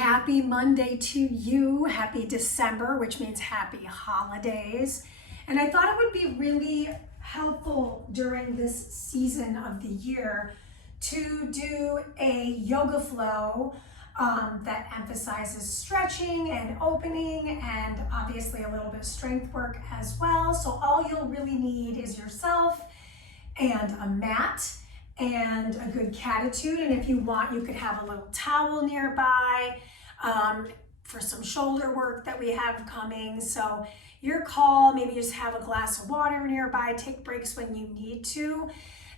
Happy Monday to you. Happy December, which means happy holidays. And I thought it would be really helpful during this season of the year to do a yoga flow that emphasizes stretching and opening and obviously a little bit of strength work as well. So all you'll really need is yourself and a mat and a good cat attitude. And if you want, you could have a little towel nearby for some shoulder work that we have coming. So your call, maybe just have a glass of water nearby, take breaks when you need to.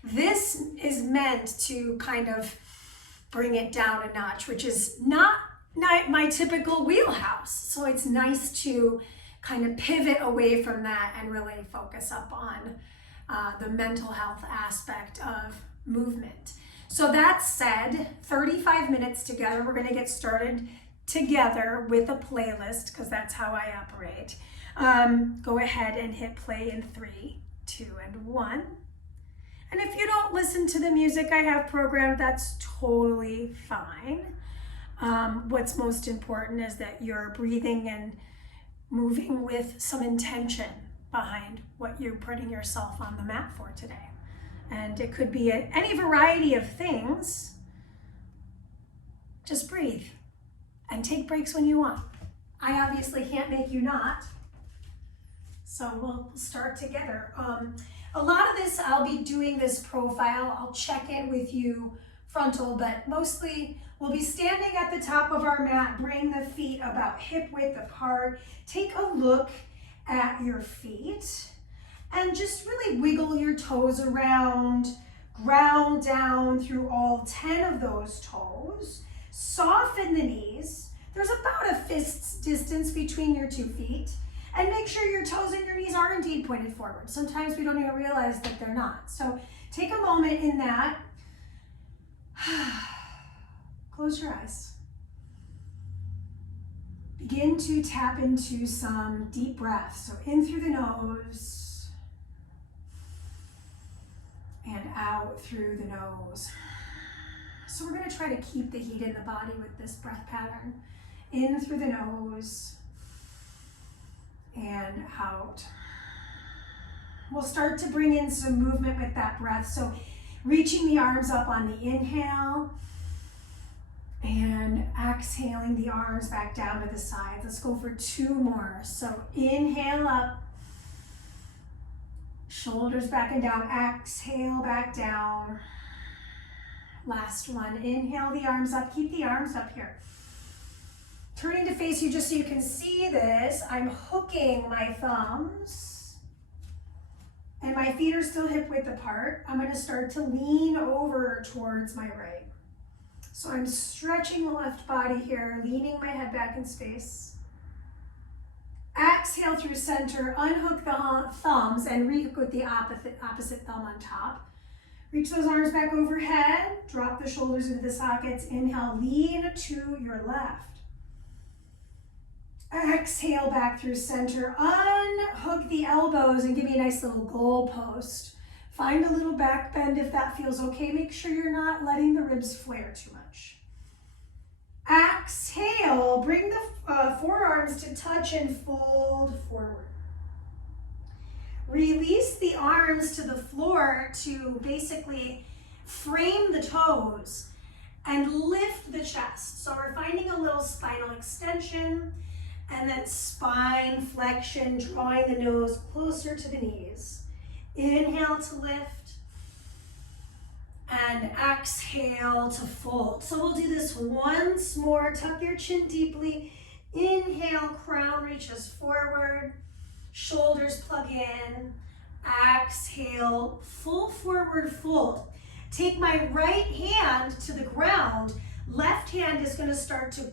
This is meant to kind of bring it down a notch, which is not my typical wheelhouse. So it's nice to kind of pivot away from that and really focus up on the mental health aspect of movement. So that said, 35 minutes together. We're going to get started together with a playlist because that's how I operate. Go ahead and hit play in 3, 2, and 1. And if you don't listen to the music I have programmed, that's totally fine. What's most important is that you're breathing and moving with some intention behind what you're putting yourself on the mat for today. And it could be any variety of things. Just breathe and take breaks when you want. I obviously can't make you not. So we'll start together. A lot of this, I'll be doing this profile. I'll check in with you frontal, but mostly we'll be standing at the top of our mat. Bring the feet about hip width apart. Take a look at your feet. And just really wiggle your toes around, ground down through all 10 of those toes. Soften the knees. There's about a fist's distance between your 2 feet. And make sure your toes and your knees are indeed pointed forward. Sometimes we don't even realize that they're not. So take a moment in that. Close your eyes. Begin to tap into some deep breaths. So in through the nose. And out through the nose. So we're going to try to keep the heat in the body with this breath pattern. In through the nose and out. We'll start to bring in some movement with that breath. So reaching the arms up on the inhale and exhaling the arms back down to the side. Let's go for 2 more. So inhale up. Shoulders back and down, exhale back down. Last one, inhale the arms up, keep the arms up here. Turning to face you just so you can see this, I'm hooking my thumbs and my feet are still hip width apart. I'm gonna start to lean over towards my right. So I'm stretching the left body here, leaning my head back in space. Exhale through center, unhook the thumbs and rehook with the opposite thumb on top. Reach those arms back overhead, drop the shoulders into the sockets. Inhale, lean to your left. Exhale back through center, unhook the elbows and give me a nice little goal post. Find a little back bend if that feels okay. Make sure you're not letting the ribs flare too much. Exhale, bring the forearms to touch and fold forward. Release the arms to the floor to basically frame the toes and lift the chest. So we're finding a little spinal extension and then spine flexion, drawing the nose closer to the knees. Inhale to lift. And exhale to fold. So we'll do this once more. Tuck your chin deeply. Inhale, crown reaches forward. Shoulders plug in. Exhale, full forward fold. Take my right hand to the ground. Left hand is going to start to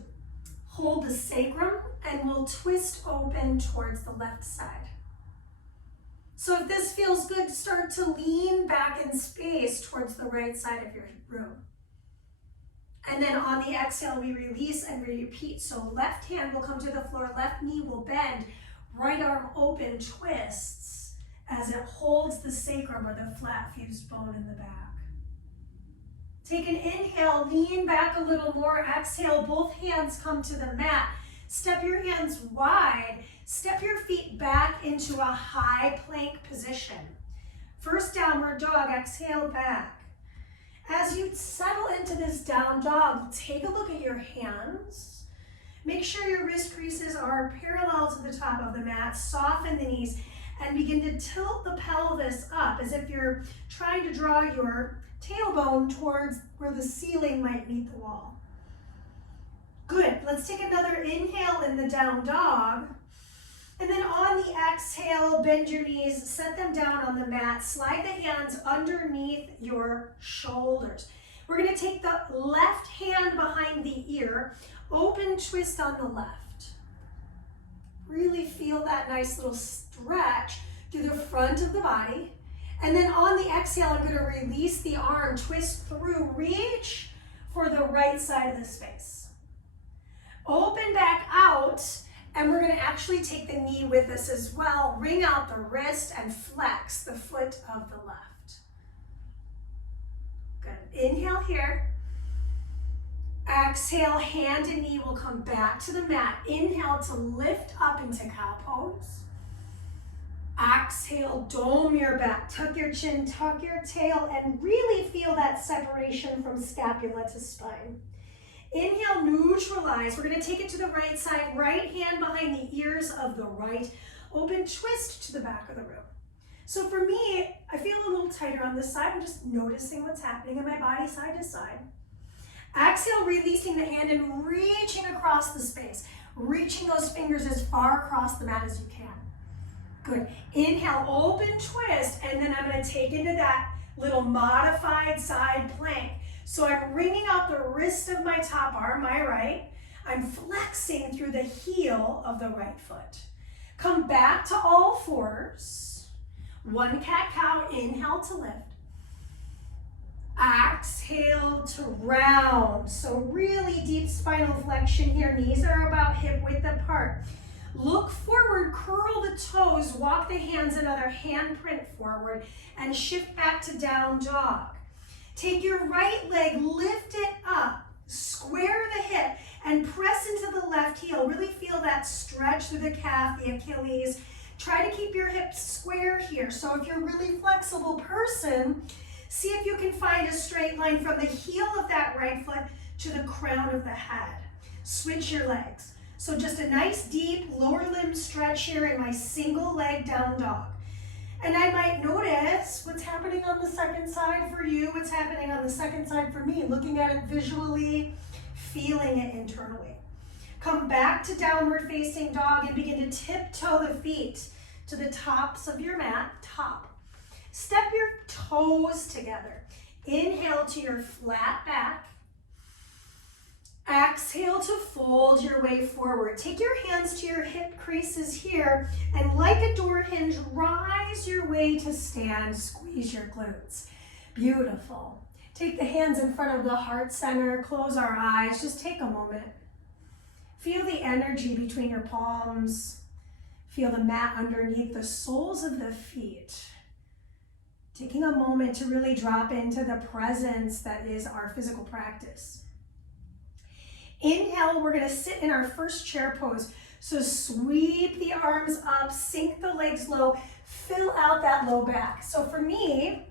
hold the sacrum and we'll twist open towards the left side. So if this feels good, start to lean back in space towards the right side of your room. And then on the exhale, we release and we repeat. So left hand will come to the floor, left knee will bend, right arm open, twists as it holds the sacrum or the flat fused bone in the back. Take an inhale, lean back a little more. Exhale, both hands come to the mat. Step your hands wide. Step your feet back into a high plank position. First downward dog, exhale back. As you settle into this down dog, take a look at your hands. Make sure your wrist creases are parallel to the top of the mat. Soften the knees and begin to tilt the pelvis up as if you're trying to draw your tailbone towards where the ceiling might meet the wall. Good. Let's take another inhale in the down dog. And then on the exhale, bend your knees, set them down on the mat, slide the hands underneath your shoulders. We're going to take the left hand behind the ear, open twist on the left. Really feel that nice little stretch through the front of the body. And then on the exhale, I'm going to release the arm, twist through, reach for the right side of the space. Open back out, and we're going to actually take the knee with us as well. Wring out the wrist and flex the foot of the left. Good. Inhale here. Exhale, hand and knee will come back to the mat. Inhale to lift up into cow pose. Exhale, dome your back, tuck your chin, tuck your tail, and really feel that separation from scapula to spine. Inhale, neutralize. We're going to take it to the right side, right hand behind the ears of the right. Open twist to the back of the room. So for me, I feel a little tighter on this side. I'm just noticing what's happening in my body side to side. Exhale, releasing the hand and reaching across the space. Reaching those fingers as far across the mat as you can. Good. Inhale, open twist, and then I'm going to take into that little modified side plank. So I'm wringing out the wrist of my top arm, my right. I'm flexing through the heel of the right foot. Come back to all fours. One cat-cow, inhale to lift. Exhale to round. So really deep spinal flexion here. Knees are about hip width apart. Look forward, curl the toes, walk the hands another handprint forward, and shift back to down dog. Take your right leg, lift it up, square the hip, and press into the left heel. Really feel that stretch through the calf, the Achilles. Try to keep your hips square here. So if you're a really flexible person, see if you can find a straight line from the heel of that right foot to the crown of the head. Switch your legs. So just a nice deep lower limb stretch here in my single leg down dog. And I might notice what's happening on the second side for you, what's happening on the second side for me, looking at it visually, feeling it internally. Come back to downward facing dog and begin to tiptoe the feet to the tops of your mat, top. Step your toes together. Inhale to your flat back. Exhale to fold your way forward. Take your hands to your hip creases here, and like a door hinge, rise your way to stand. Squeeze your glutes. Beautiful. Take the hands in front of the heart center. Close our eyes. Just take a moment. Feel the energy between your palms. Feel the mat underneath the soles of the feet. Taking a moment to really drop into the presence that is our physical practice. Inhale, we're going to sit in our first chair pose. So sweep the arms up, sink the legs low, fill out that low back. So for me,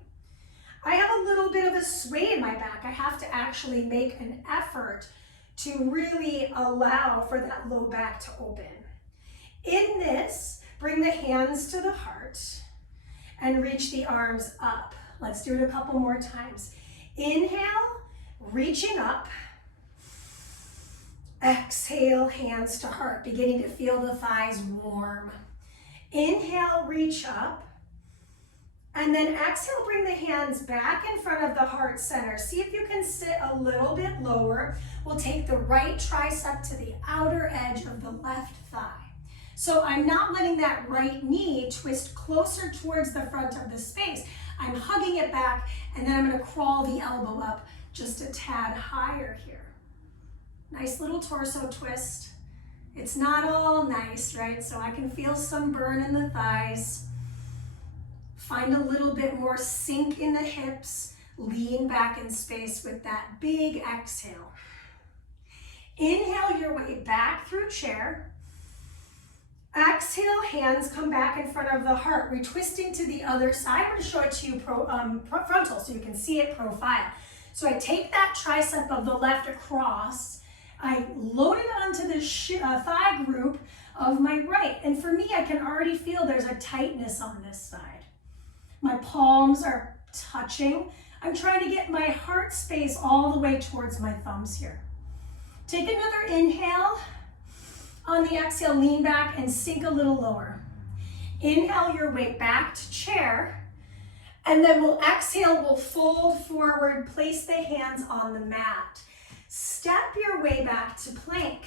I have a little bit of a sway in my back. I have to actually make an effort to really allow for that low back to open. In this, bring the hands to the heart and reach the arms up. Let's do it a couple more times. Inhale, reaching up. Exhale, hands to heart, beginning to feel the thighs warm. Inhale, reach up. And then exhale, bring the hands back in front of the heart center. See if you can sit a little bit lower. We'll take the right tricep to the outer edge of the left thigh. So I'm not letting that right knee twist closer towards the front of the space. I'm hugging it back, and then I'm going to crawl the elbow up just a tad higher here. Nice little torso twist. It's not all nice, right? So I can feel some burn in the thighs. Find a little bit more sink in the hips. Lean back in space with that big exhale. Inhale your way back through chair. Exhale, hands come back in front of the heart. Retwisting to the other side. I'm going to show it to you frontal so you can see it profile. So I take that tricep of the left across. I load it onto the thigh group of my right. And for me, I can already feel there's a tightness on this side. My palms are touching. I'm trying to get my heart space all the way towards my thumbs here. Take another inhale. On the exhale, lean back and sink a little lower. Inhale your way back to chair. And then we'll exhale, we'll fold forward, place the hands on the mat. Step your way back to plank.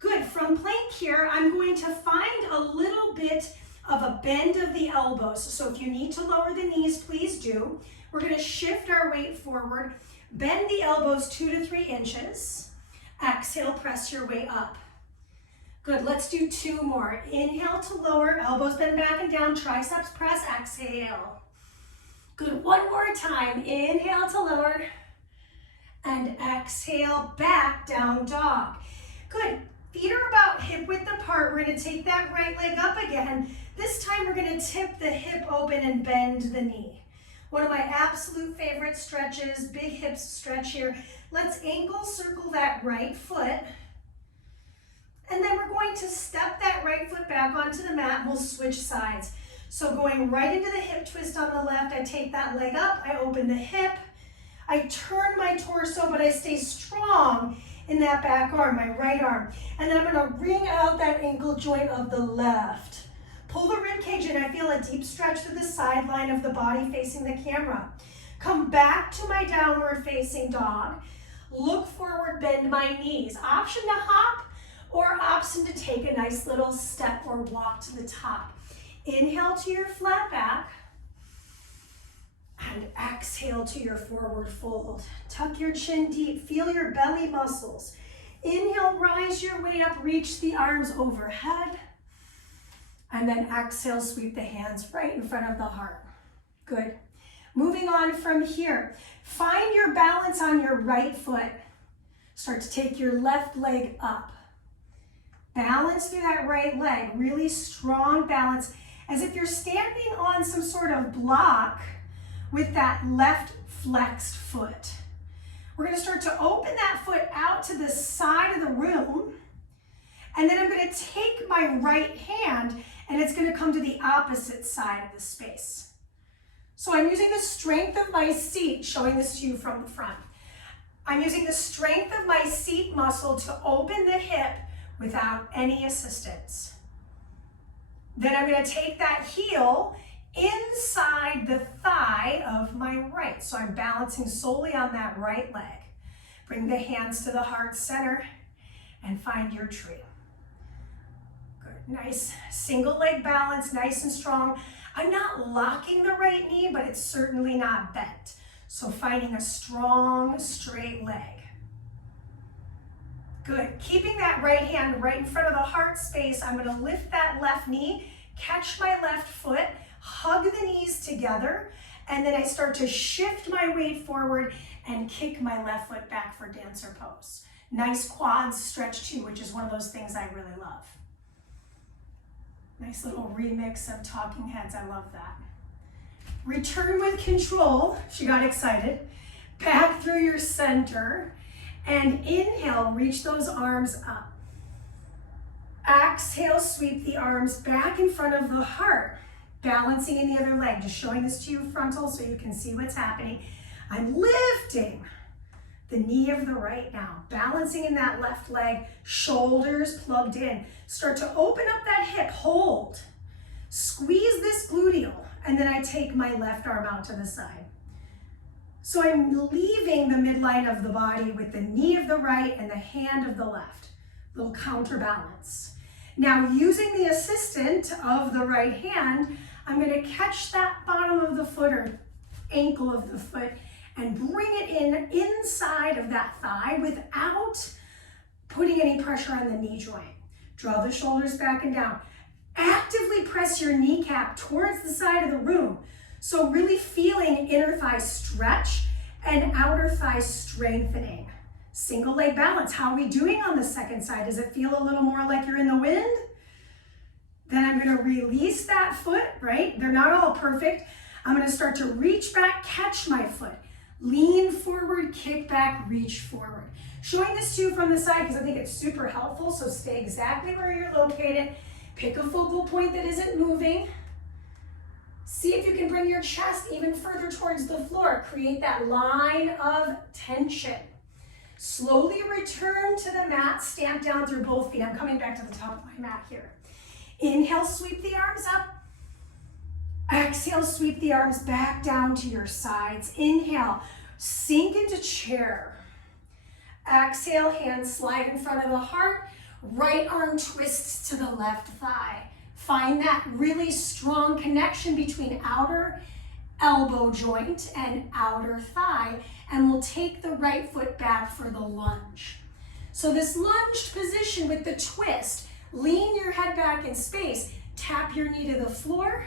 Good, from plank here, I'm going to find a little bit of a bend of the elbows. So if you need to lower the knees, please do. We're gonna shift our weight forward, bend the elbows 2 to 3 inches. Exhale, press your way up. Good, let's do 2 more. Inhale to lower, elbows bend back and down, triceps press, exhale. Good, 1 more time. Inhale to lower and exhale, back down dog. Good, feet are about hip width apart. We're gonna take that right leg up again. This time we're gonna tip the hip open and bend the knee. One of my absolute favorite stretches, big hips stretch here. Let's ankle circle that right foot. And then we're going to step that right foot back onto the mat and we'll switch sides. So going right into the hip twist on the left, I take that leg up, I open the hip, I turn my torso, but I stay strong in that back arm, my right arm. And then I'm gonna wring out that ankle joint of the left. Pull the rib cage in, I feel a deep stretch to the sideline of the body facing the camera. Come back to my downward facing dog. Look forward, bend my knees. Option to hop or option to take a nice little step or walk to the top. Inhale to your flat back and exhale to your forward fold. Tuck your chin deep, feel your belly muscles. Inhale, rise your way up, reach the arms overhead. And then exhale, sweep the hands right in front of the heart. Good. Moving on from here, find your balance on your right foot. Start to take your left leg up. Balance through that right leg, really strong balance, as if you're standing on some sort of block with that left flexed foot. We're gonna start to open that foot out to the side of the room, and then I'm gonna take my right hand and it's gonna come to the opposite side of the space. So I'm using the strength of my seat, showing this to you from the front. I'm using the strength of my seat muscle to open the hip without any assistance. Then I'm gonna take that heel inside the thigh of my right. So I'm balancing solely on that right leg. Bring the hands to the heart center and find your tree. Good, nice single leg balance, nice and strong. I'm not locking the right knee, but it's certainly not bent. So finding a strong, straight leg. Good, keeping that right hand right in front of the heart space, I'm gonna lift that left knee, catch my left foot, hug the knees together, and then I start to shift my weight forward and kick my left foot back for dancer pose. Nice quads stretch too, which is one of those things I really love. Nice little remix of Talking Heads, I love that. Return with control, she got excited. Back through your center, and inhale, reach those arms up. Exhale, sweep the arms back in front of the heart, balancing in the other leg, just showing this to you frontal so you can see what's happening. I'm lifting the knee of the right now, balancing in that left leg, shoulders plugged in. Start to open up that hip, hold. Squeeze this gluteal, and then I take my left arm out to the side. So I'm leaving the midline of the body with the knee of the right and the hand of the left. Little counterbalance. Now using the assistant of the right hand, I'm gonna catch that bottom of the foot or ankle of the foot and bring it in inside of that thigh without putting any pressure on the knee joint. Draw the shoulders back and down. Actively press your kneecap towards the side of the room. So really feeling inner thigh stretch and outer thigh strengthening. Single leg balance. How are we doing on the second side? Does it feel a little more like you're in the wind? Then I'm going to release that foot, right? They're not all perfect. I'm going to start to reach back, catch my foot. Lean forward, kick back, reach forward. Showing this to you from the side because I think it's super helpful. So stay exactly where you're located. Pick a focal point that isn't moving. See if you can bring your chest even further towards the floor. Create that line of tension. Slowly return to the mat. Stamp down through both feet. I'm coming back to the top of my mat here. Inhale, sweep the arms up. Exhale, sweep the arms back down to your sides. Inhale, sink into chair. Exhale, hands slide in front of the heart. Right arm twists to the left thigh. Find that really strong connection between outer elbow joint and outer thigh, and we'll take the right foot back for the lunge. So this lunged position with the twist, lean your head back in space, tap your knee to the floor,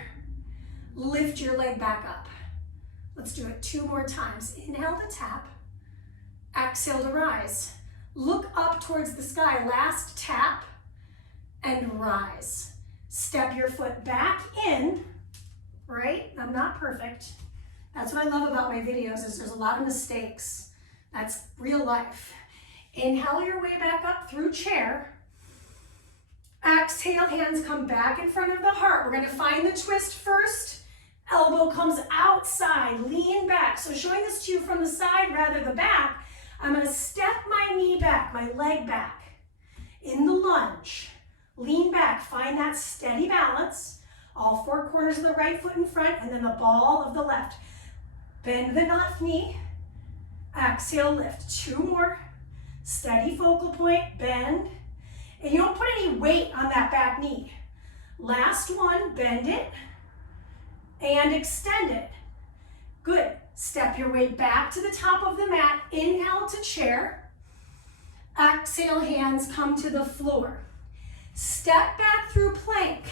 lift your leg back up. Let's do it 2 more times. Inhale to tap, exhale to rise. Look up towards the sky, last tap, and rise. Step your foot back in, right? I'm not perfect. That's what I love about my videos is there's a lot of mistakes. That's real life. Inhale your way back up through chair. Exhale, hands come back in front of the heart. We're gonna find the twist first. Elbow comes outside, lean back. So showing this to you from the side rather than the back, I'm gonna step my knee back, my leg back. In the lunge, lean back, find that steady balance. All 4 corners of the right foot in front and then the ball of the left. Bend the left knee, exhale, lift. 2 more, steady focal point, bend. And you don't put any weight on that back knee. Last one, bend it and extend it. Good. Step your way back to the top of the mat. Inhale to chair. Exhale, hands come to the floor. Step back through plank.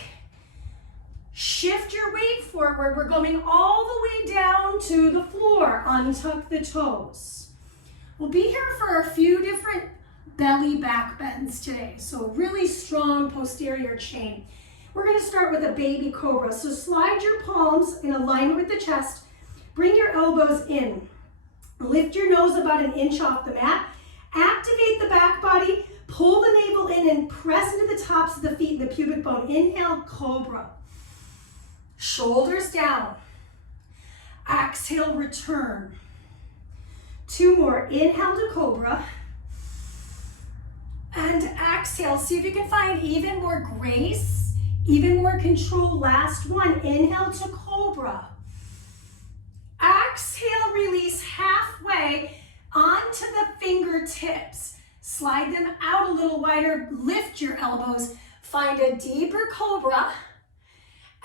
Shift your weight forward. We're going all the way down to the floor. Untuck the toes. We'll be here for a few different belly back bends today. So really strong posterior chain. We're going to start with a baby cobra. So slide your palms in alignment with the chest. Bring your elbows in. Lift your nose about 1 inch off the mat. Activate the back body. Pull the navel in and press into the tops of the feet, the pubic bone. Inhale, cobra. Shoulders down. Exhale, return. 2 more. Inhale to cobra. And exhale. See if you can find even more grace, even more control. Last one. Inhale to cobra. Exhale, release halfway onto the fingertips. Slide them out a little wider. Lift your elbows. Find a deeper cobra.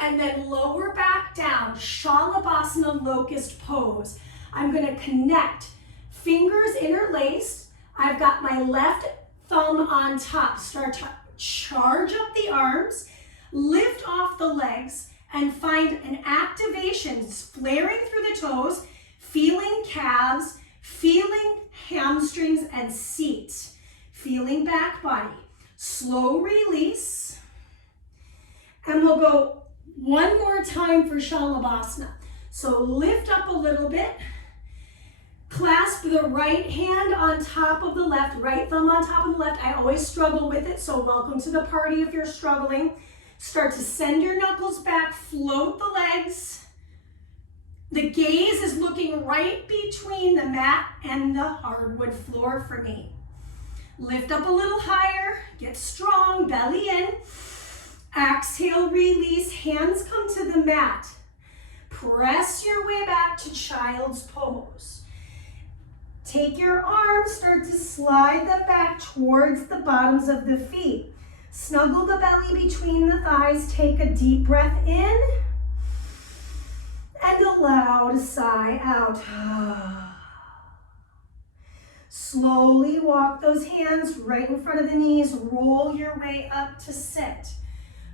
And then lower back down. Shalabhasana, locust pose. I'm going to connect. Fingers interlaced. I've got my left thumb on top. Start to charge up the arms. Lift off the legs. And find an activation, flaring through the toes, feeling calves, feeling hamstrings and seat, feeling back body. Slow release. And we'll go 1 more time for Shalabhasana. So lift up a little bit. Clasp the right hand on top of the left, right thumb on top of the left. I always struggle with it, so welcome to the party if you're struggling. Start to send your knuckles back, float the legs. The gaze is looking right between the mat and the hardwood floor for me. Lift up a little higher, get strong, belly in. Exhale, release, hands come to the mat. Press your way back to child's pose. Take your arms, start to slide them back towards the bottoms of the feet. Snuggle the belly between the thighs. Take a deep breath in and a loud sigh out. Slowly walk those hands right in front of the knees. Roll your way up to sit.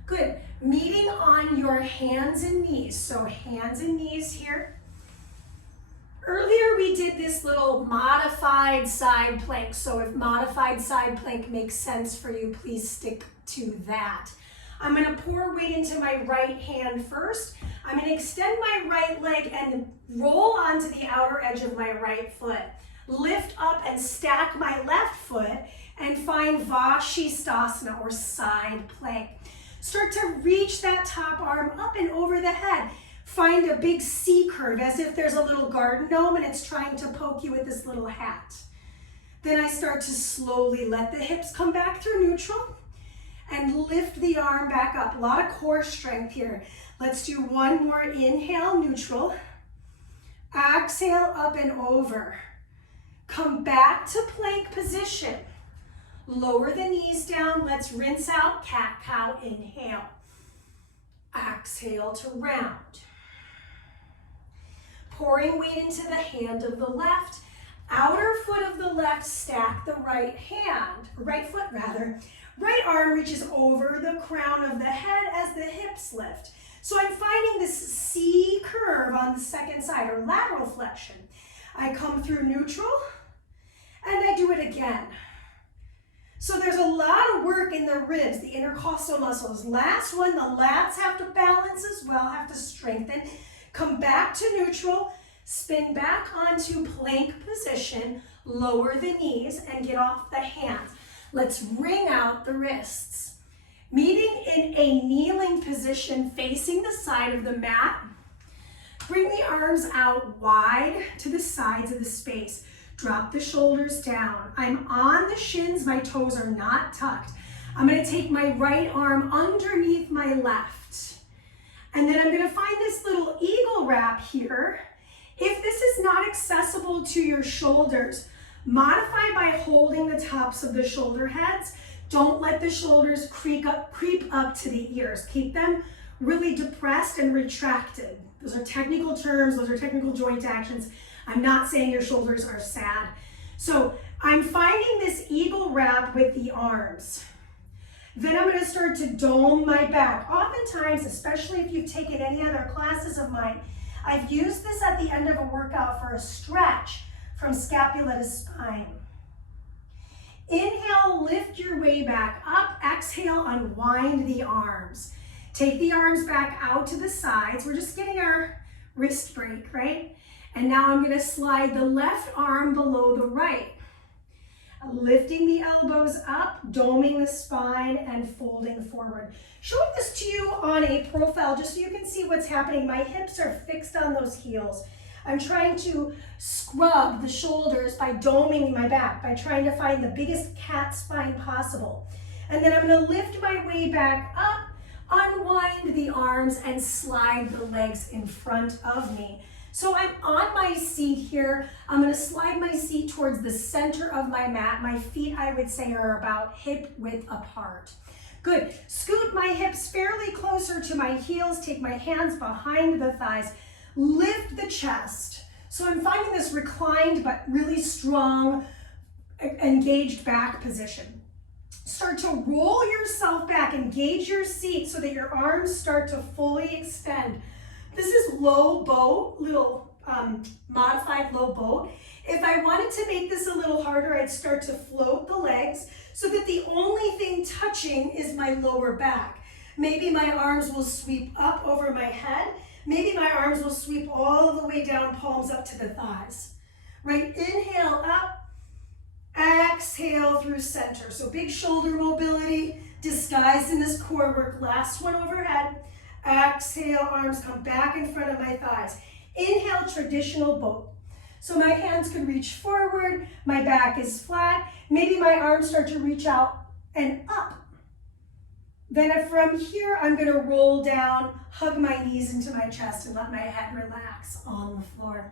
Good. Meeting on your hands and knees. So hands and knees here. Earlier we did this little modified side plank. So if modified side plank makes sense for you, please stick to that. I'm going to pour weight into my right hand first. I'm going to extend my right leg and roll onto the outer edge of my right foot. Lift up and stack my left foot and find Vashisthasana or side plank. Start to reach that top arm up and over the head. Find a big C curve as if there's a little garden gnome and it's trying to poke you with this little hat. Then I start to slowly let the hips come back through neutral and lift the arm back up. A lot of core strength here. Let's do one more inhale, neutral. Exhale, up and over. Come back to plank position. Lower the knees down. Let's rinse out cat-cow. Inhale. Exhale to round. Pouring weight into the hand of the left. Outer foot of the left, stack the right foot. Right arm reaches over the crown of the head as the hips lift. So I'm finding this C curve on the second side, or lateral flexion. I come through neutral, and I do it again. So there's a lot of work in the ribs, the intercostal muscles. Last one, the lats have to balance as well, have to strengthen. Come back to neutral, spin back onto plank position, lower the knees, and get off the hands. Let's wring out the wrists. Meeting in a kneeling position facing the side of the mat. Bring the arms out wide to the sides of the space. Drop the shoulders down. I'm on the shins, my toes are not tucked. I'm going to take my right arm underneath my left. And then I'm going to find this little eagle wrap here. If this is not accessible to your shoulders, modify by holding the tops of the shoulder heads. Don't let the shoulders creep up to the ears. Keep them really depressed and retracted. Those are technical terms, those are technical joint actions. I'm not saying your shoulders are sad. So I'm finding this eagle wrap with the arms. Then I'm going to start to dome my back. Oftentimes, especially if you've taken any other classes of mine, I've used this at the end of a workout for a stretch from scapula to spine. Inhale, lift your way back up. Exhale, unwind the arms. Take the arms back out to the sides. We're just getting our wrist break, right? And now I'm going to slide the left arm below the right. Lifting the elbows up, doming the spine, and folding forward. Showing this to you on a profile just so you can see what's happening. My hips are fixed on those heels. I'm trying to scrub the shoulders by doming my back, by trying to find the biggest cat spine possible. And then I'm going to lift my way back up, unwind the arms, and slide the legs in front of me. So I'm on my seat here. I'm going to slide my seat towards the center of my mat. My feet, I would say, are about hip width apart. Good. Scoot my hips fairly closer to my heels. Take my hands behind the thighs. Lift the chest. So I'm finding this reclined but really strong, engaged back position. Start to roll yourself back. Engage your seat so that your arms start to fully extend. This is low boat, little modified low boat. If I wanted to make this a little harder, I'd start to float the legs so that the only thing touching is my lower back. Maybe my arms will sweep up over my head. Maybe my arms will sweep all the way down, palms up to the thighs. Right, inhale up, exhale through center. So big shoulder mobility, disguised in this core work. Last one overhead. Exhale, arms come back in front of my thighs. Inhale, traditional boat. So my hands could reach forward, my back is flat. Maybe my arms start to reach out and up. Then from here, I'm going to roll down, hug my knees into my chest, and let my head relax on the floor.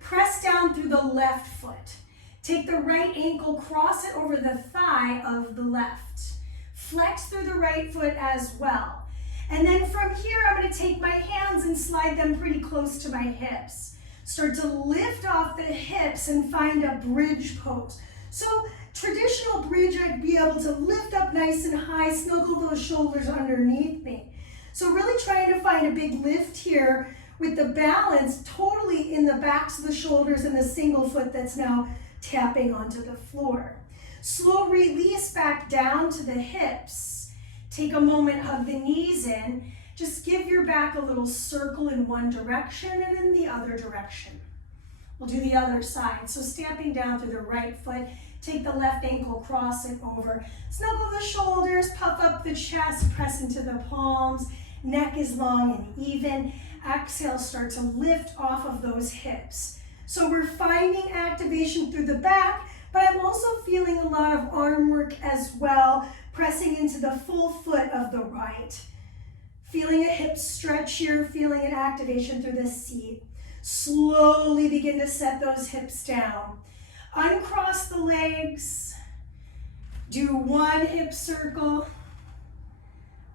Press down through the left foot. Take the right ankle, cross it over the thigh of the left. Flex through the right foot as well. And then from here, I'm going to take my hands and slide them pretty close to my hips. Start to lift off the hips and find a bridge pose. So traditional bridge, I'd be able to lift up nice and high, snuggle those shoulders underneath me. So really trying to find a big lift here with the balance totally in the backs of the shoulders and the single foot that's now tapping onto the floor. Slow release back down to the hips. Take a moment, hug the knees in. Just give your back a little circle in one direction and in the other direction. We'll do the other side. So stamping down through the right foot, take the left ankle, cross it over. Snuggle the shoulders, puff up the chest, press into the palms. Neck is long and even. Exhale, start to lift off of those hips. So we're finding activation through the back, but I'm also feeling a lot of arm work as well, pressing into the full foot of the right. Feeling a hip stretch here, feeling an activation through the seat. Slowly begin to set those hips down. Uncross the legs. Do one hip circle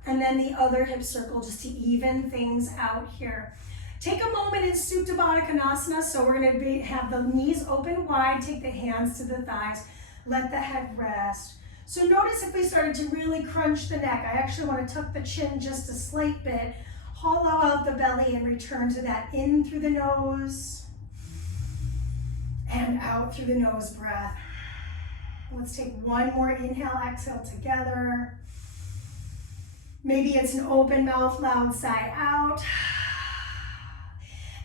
and then the other hip circle just to even things out here. Take a moment in Supta Baddha Konasana. So we're going to have the knees open wide. Take the hands to the thighs. Let the head rest. So notice if we started to really crunch the neck. I actually want to tuck the chin just a slight bit. Hollow out the belly and return to that in through the nose and out through the nose breath. Let's take one more inhale, exhale together. Maybe it's an open mouth, loud sigh out.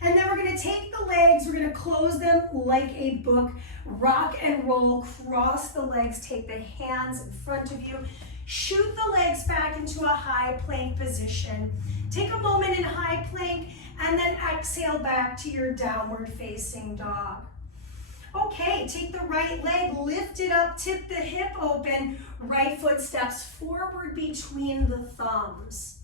And then we're going to take the legs, we're going to close them like a book, rock and roll, cross the legs, take the hands in front of you, shoot the legs back into a high plank position. Take a moment in high plank and then exhale back to your downward facing dog. Okay, take the right leg, lift it up, tip the hip open, right foot steps forward between the thumbs.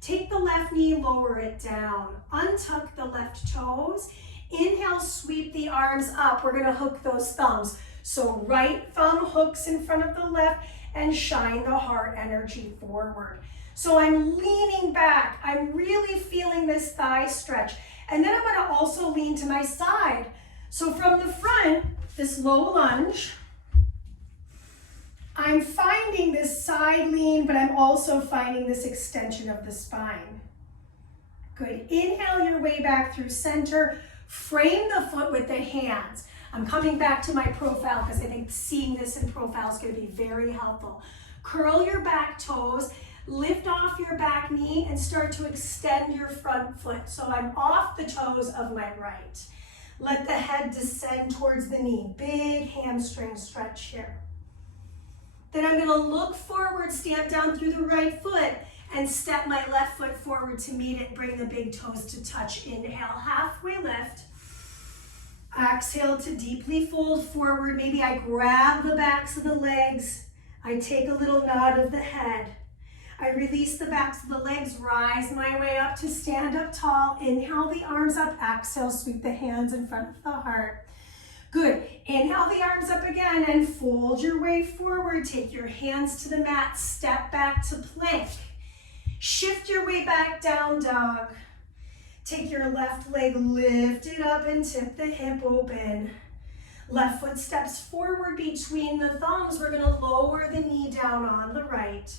Take the left knee, lower it down. Untuck the left toes. Inhale, sweep the arms up. We're gonna hook those thumbs. So right thumb hooks in front of the left and shine the heart energy forward. So I'm leaning back. I'm really feeling this thigh stretch. And then I'm gonna also lean to my side. So from the front, this low lunge, I'm finding this side lean, but I'm also finding this extension of the spine. Good. Inhale your way back through center. Frame the foot with the hands. I'm coming back to my profile because I think seeing this in profile is going to be very helpful. Curl your back toes, lift off your back knee, and start to extend your front foot. So I'm off the toes of my right. Let the head descend towards the knee. Big hamstring stretch here. Then I'm going to look forward, stamp down through the right foot, and step my left foot forward to meet it. Bring the big toes to touch. Inhale, halfway lift. Exhale to deeply fold forward. Maybe I grab the backs of the legs. I take a little nod of the head. I release the backs of the legs, rise my way up to stand up tall. Inhale the arms up. Exhale, sweep the hands in front of the heart. Good. Inhale the arms up again and fold your way forward. Take your hands to the mat. Step back to plank. Shift your way back down dog. Take your left leg, lift it up and tip the hip open. Left foot steps forward between the thumbs. We're going to lower the knee down on the right.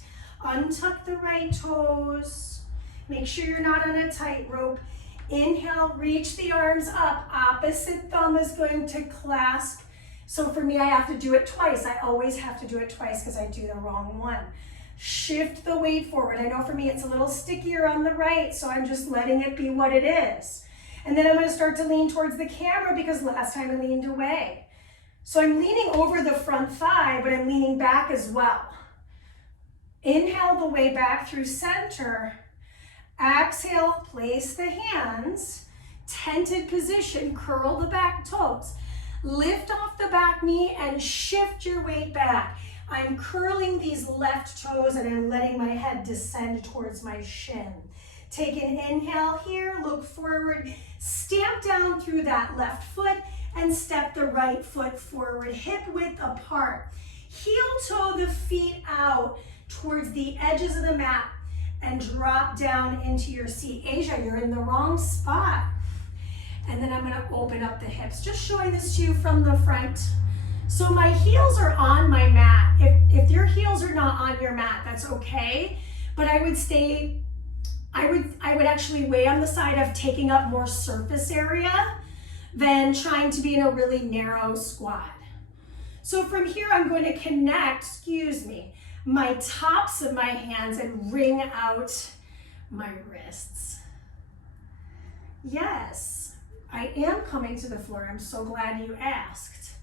Untuck the right toes. Make sure you're not on a tightrope. Inhale, reach the arms up. Opposite thumb is going to clasp. So for me, I have to do it twice. I always have to do it twice because I do the wrong one. Shift the weight forward. I know for me, it's a little stickier on the right, so I'm just letting it be what it is. And then I'm going to start to lean towards the camera because last time I leaned away. So I'm leaning over the front thigh, but I'm leaning back as well. Inhale the way back through center. Exhale, place the hands, tented position, curl the back toes. Lift off the back knee and shift your weight back. I'm curling these left toes and I'm letting my head descend towards my shin. Take an inhale here, look forward, stamp down through that left foot and step the right foot forward, hip width apart. Heel toe the feet out towards the edges of the mat and drop down into your seat. Asia, you're in the wrong spot. And then I'm going to open up the hips, just showing this to you from the front. So my heels are on my mat. If your heels are not on your mat, that's okay. But I would actually weigh on the side of taking up more surface area than trying to be in a really narrow squat. So from here, I'm going to connect, my tops of my hands and wring out my wrists. Yes, I am coming to the floor. I'm so glad you asked.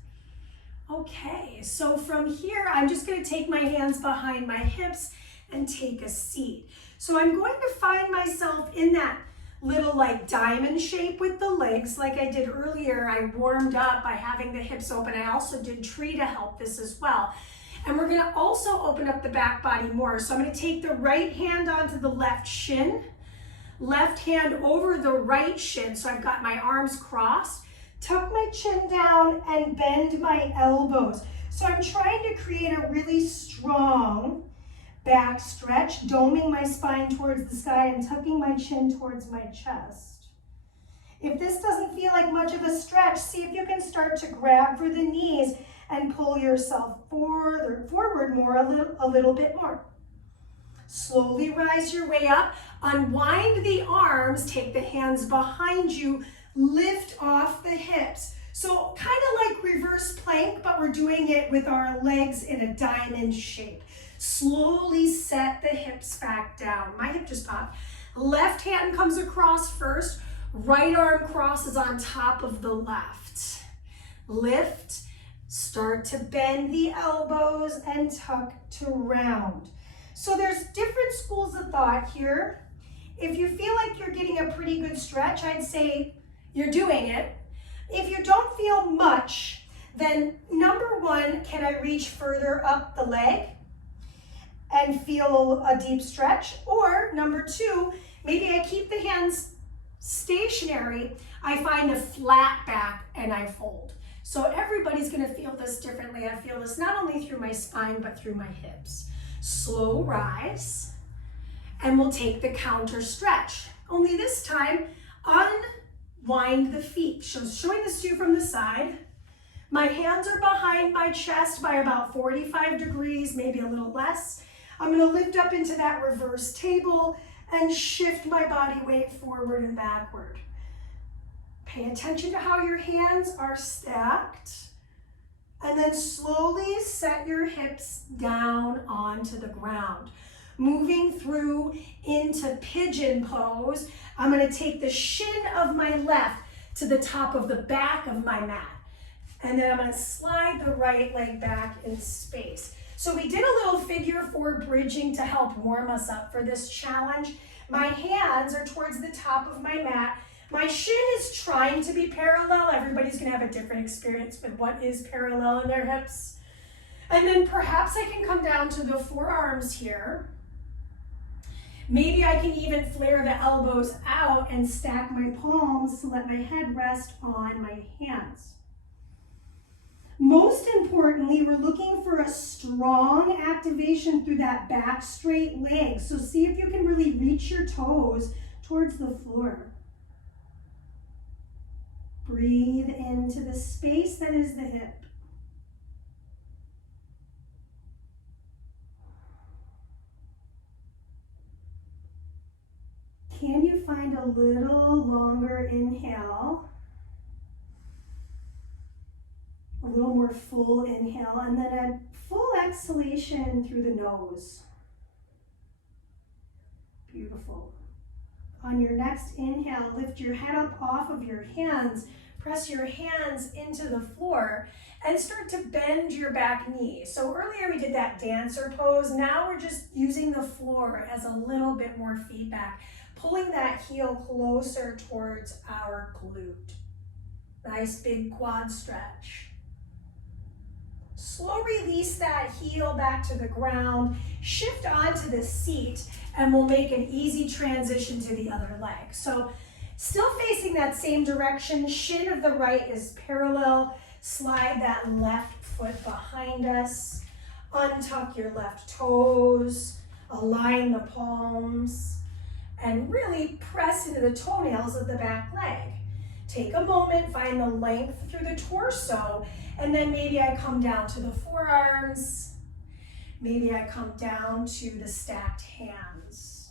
Okay, so from here, I'm just going to take my hands behind my hips and take a seat. So I'm going to find myself in that little like diamond shape with the legs like I did earlier. I warmed up by having the hips open. I also did tree to help this as well. And we're going to also open up the back body more. So I'm going to take the right hand onto the left shin, left hand over the right shin. So I've got my arms crossed, tuck my chin down and bend my elbows. So I'm trying to create a really strong back stretch, doming my spine towards the sky and tucking my chin towards my chest. If this doesn't feel like much of a stretch, see if you can start to grab for the knees and pull yourself forward more, a little bit more. Slowly rise your way up, unwind the arms, take the hands behind you, lift off the hips. So kind of like reverse plank, but we're doing it with our legs in a diamond shape. Slowly set the hips back down. My hip just popped. Left hand comes across first. Right arm crosses on top of the left. Lift. Start to bend the elbows and tuck to round. So there's different schools of thought here. If you feel like you're getting a pretty good stretch, I'd say you're doing it. If you don't feel much, then number one, can I reach further up the leg and feel a deep stretch? Or number two, maybe I keep the hands stationary, I find a flat back and I fold. So everybody's gonna feel this differently. I feel this not only through my spine, but through my hips. Slow rise, and we'll take the counter stretch. Only this time, unwind the feet. Showing this to you from the side. My hands are behind my chest by about 45 degrees, maybe a little less. I'm gonna lift up into that reverse table and shift my body weight forward and backward. Pay attention to how your hands are stacked, and then slowly set your hips down onto the ground. Moving through into pigeon pose, I'm going to take the shin of my left to the top of the back of my mat, and then I'm going to slide the right leg back in space. So we did a little figure 4 bridging to help warm us up for this challenge. My hands are towards the top of my mat. My shin is trying to be parallel. Everybody's gonna have a different experience with what is parallel in their hips. And then perhaps I can come down to the forearms here. Maybe I can even flare the elbows out and stack my palms to let my head rest on my hands. Most importantly, we're looking for a strong activation through that back straight leg. So see if you can really reach your toes towards the floor. Breathe into the space that is the hip. Can you find a little longer inhale? A little more full inhale, and then a full exhalation through the nose. Beautiful. On your next inhale, lift your head up off of your hands, press your hands into the floor, and start to bend your back knee. So earlier we did that dancer pose. Now we're just using the floor as a little bit more feedback, pulling that heel closer towards our glute. Nice big quad stretch. Slow release that heel back to the ground, shift onto the seat, and we'll make an easy transition to the other leg. So still facing that same direction, shin of the right is parallel, slide that left foot behind us, untuck your left toes, align the palms, and really press into the toenails of the back leg. Take a moment, find the length through the torso, And then maybe I come down to the forearms. Maybe I come down to the stacked hands.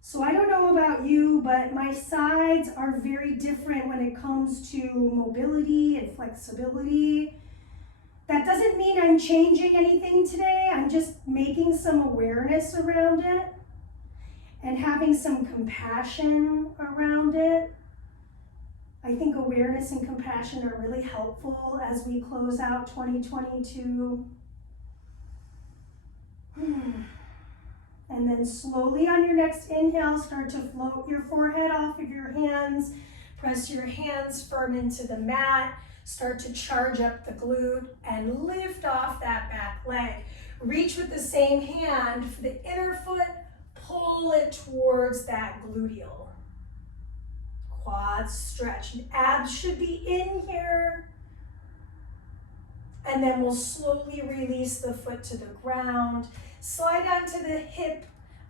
So I don't know about you, but my sides are very different when it comes to mobility and flexibility. That doesn't mean I'm changing anything today. I'm just making some awareness around it and having some compassion around it. I think awareness and compassion are really helpful as we close out 2022. And then slowly on your next inhale, start to float your forehead off of your hands. Press your hands firm into the mat. Start to charge up the glute and lift off that back leg. Reach with the same hand for the inner foot. Pull it towards that gluteal. Quads stretch. Abs should be in here. And then we'll slowly release the foot to the ground. Slide onto the hip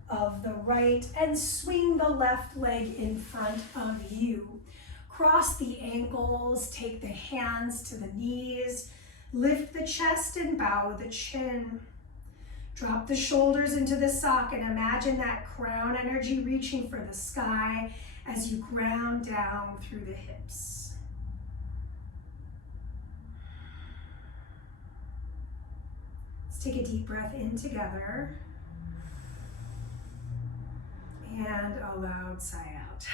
of the right and swing the left leg in front of you. Cross the ankles, take the hands to the knees, lift the chest and bow the chin. Drop the shoulders into the socket. Imagine that crown energy reaching for the sky as you ground down through the hips. Let's take a deep breath in together and a loud sigh out.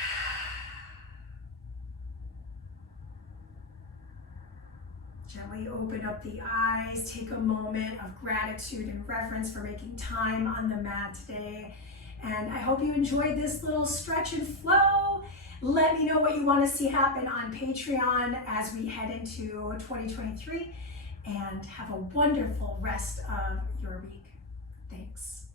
Gently open up the eyes. Take a moment of gratitude and reverence for making time on the mat today. And I hope you enjoyed this little stretch and flow. Let me know what you want to see happen on Patreon as we head into 2023. And have a wonderful rest of your week. Thanks.